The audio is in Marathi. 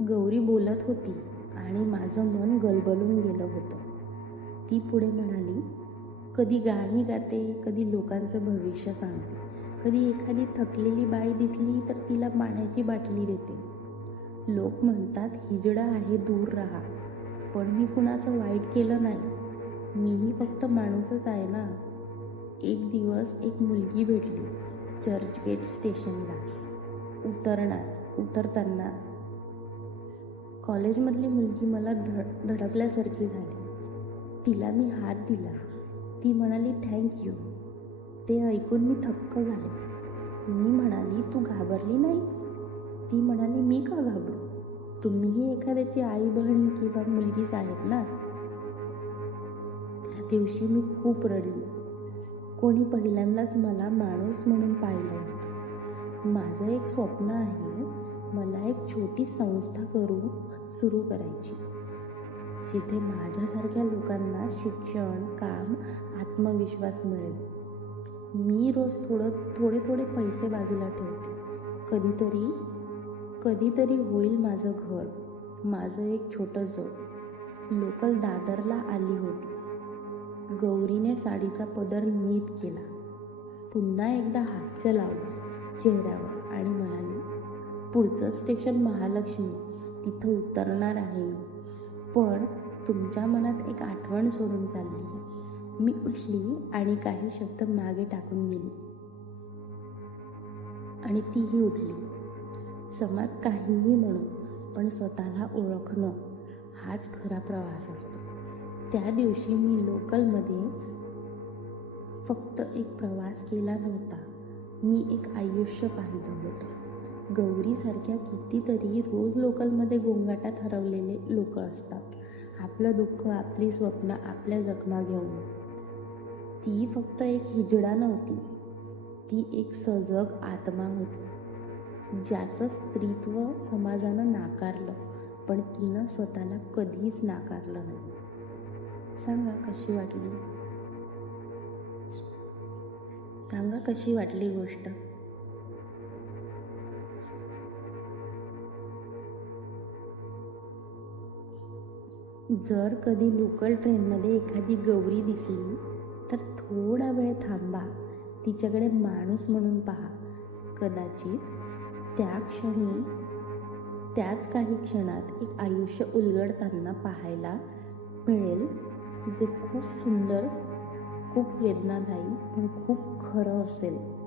गौरी बोलत होती आणि माझं मन गलबलून गेलं होतं. ती पुढे म्हणाली कधी गाणी गाते कधी लोकांचं भविष्य सांगते. कधी एखादी थकलेली बाई दिसली तर तिला पाण्याची बाटली देते. लोक म्हणतात हिजडा आहे दूर राहा. पण मी कुणाचं वाईट केलं नाही. मीही फक्त माणूसच आहे ना. एक दिवस एक मुलगी भेटली चर्चगेट स्टेशनला. उतरणार उतरताना कॉलेजमधली मुलगी मला धड धडकल्यासारखी झाली. तिला मी हात दिला. ती म्हणाली थँक यू ते ऐकून मी थक्क झाले. मी म्हणाली तू घाबरली नाहीस? ती म्हणाली मी का घाबरू? तुम्हीही एखाद्याची आई बहीण किंवा मुलगीच आहेत ना? त्या दिवशी मी खूप रडली. कोणी पहिल्यांदाच मला माणूस म्हणून पाहिलं होतं. माझं एक स्वप्न आहे मला एक छोटी संस्था करून सुरू करायची. जिथे माझ्यासारख्या लोकांना शिक्षण काम आत्मविश्वास मिळेल. मी रोज थोडं थोडे थोडे पैसे बाजूला ठेवते. कधीतरी कधीतरी होईल माझं घर माझं एक छोटं जोड लोकल दादरला आली होती. गौरीने साडीचा पदर नीट केला. पुन्हा एकदा हास्य लावलं चेहऱ्यावर आणि म्हणाली पुढचं स्टेशन महालक्ष्मी तिथं उतरणार आहे. पण तुमच्या मनात एक आठवण सोडून चालली. मी उठली आणि काही शब्द मागे टाकून गेली. आणि तीही उठली. समाज काहीही म्हणू पण स्वतःला ओळखणं हाच खरा प्रवास असतो. त्या दिवशी मी लोकलमध्ये फक्त एक प्रवास केला नव्हता. मी एक आयुष्य पाहिलं होतं. गौरीसारख्या कितीतरी रोज लोकलमध्ये गोंगाटात हरवलेले लोक असतात. आपलं दुःख आपली स्वप्न आपल्या जखमा घेऊन. ती फक्त एक हिजडा नव्हती. ती एक सजग आत्मा होती. ज्याचं स्त्रीत्व समाजानं नाकारलं पण तिनं स्वतःला कधीच नाकारलं नाही. सांगा कशी वाटली? सांगा कशी वाटली गोष्ट? जर कधी लोकल ट्रेनमध्ये एखादी गौरी दिसली तर थोडा वेळ थांबा. तिच्याकडे माणूस म्हणून पहा. कदाचित त्या क्षणी त्याच काही क्षणात एक आयुष्य उलगडताना पाहायला मिळेल जे खूप सुंदर खूप वेदनादायी पण खूप खरं असेल.